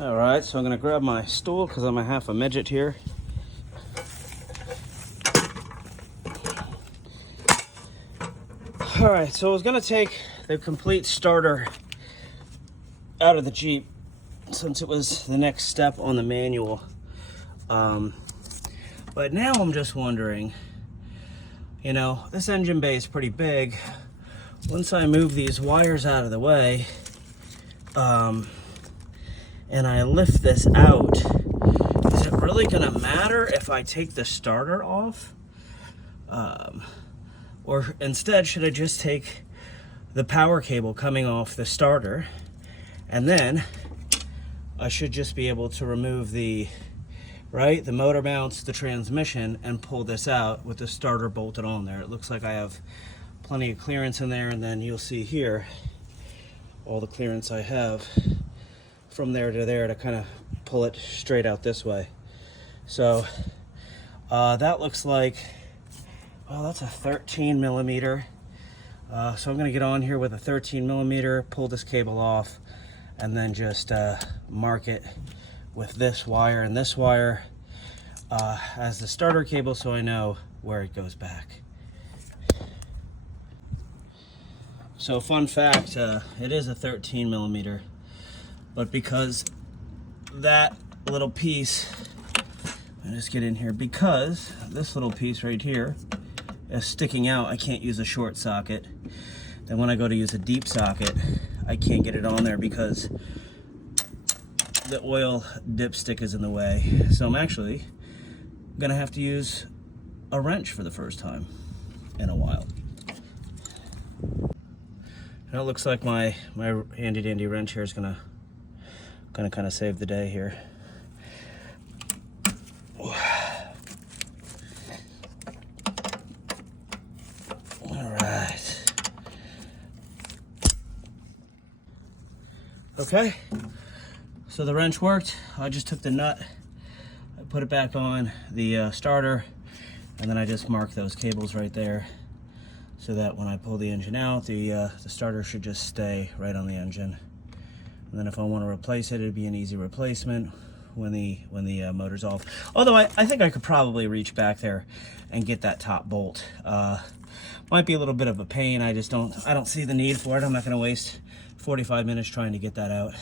All right, so I'm gonna grab my stool because I'm a half a midget here. All right, so I was gonna take the complete starter out of the Jeep since it was the next step on the manual. But now I'm just wondering, you know, this engine bay is pretty big. Once I move these wires out of the way, and I lift this out, is it really gonna matter if I take the starter off? Or instead, should I just take the power cable coming off the starter, and then I should just be able to remove the motor mounts, the transmission, and pull this out with the starter bolted on there. It looks like I have plenty of clearance in there, and then you'll see here all the clearance I have from there to there to kind of pull it straight out this way. So that looks like, well, that's a 13 millimeter. So I'm gonna get on here with a 13 millimeter, pull this cable off, and then just mark it with this wire and this wire as the starter cable, so I know where it goes back. So fun fact, it is a 13 millimeter, but because that little piece, let me just get in here, because this little piece right here is sticking out, I can't use a short socket. Then when I go to use a deep socket, I can't get it on there because the oil dipstick is in the way. So I'm actually gonna have to use a wrench for the first time in a while. And it looks like my handy dandy wrench here is gonna kind of save the day here. Okay, so the wrench worked. I just took the nut, I put it back on the starter, and then I just marked those cables right there so that when I pull the engine out, the starter should just stay right on the engine. And then if I want to replace it, it'd be an easy replacement when the motor's off. Although I think I could probably reach back there and get that top bolt. Might be a little bit of a pain. I don't see the need for it. I'm not going to waste 45 minutes trying to get that out.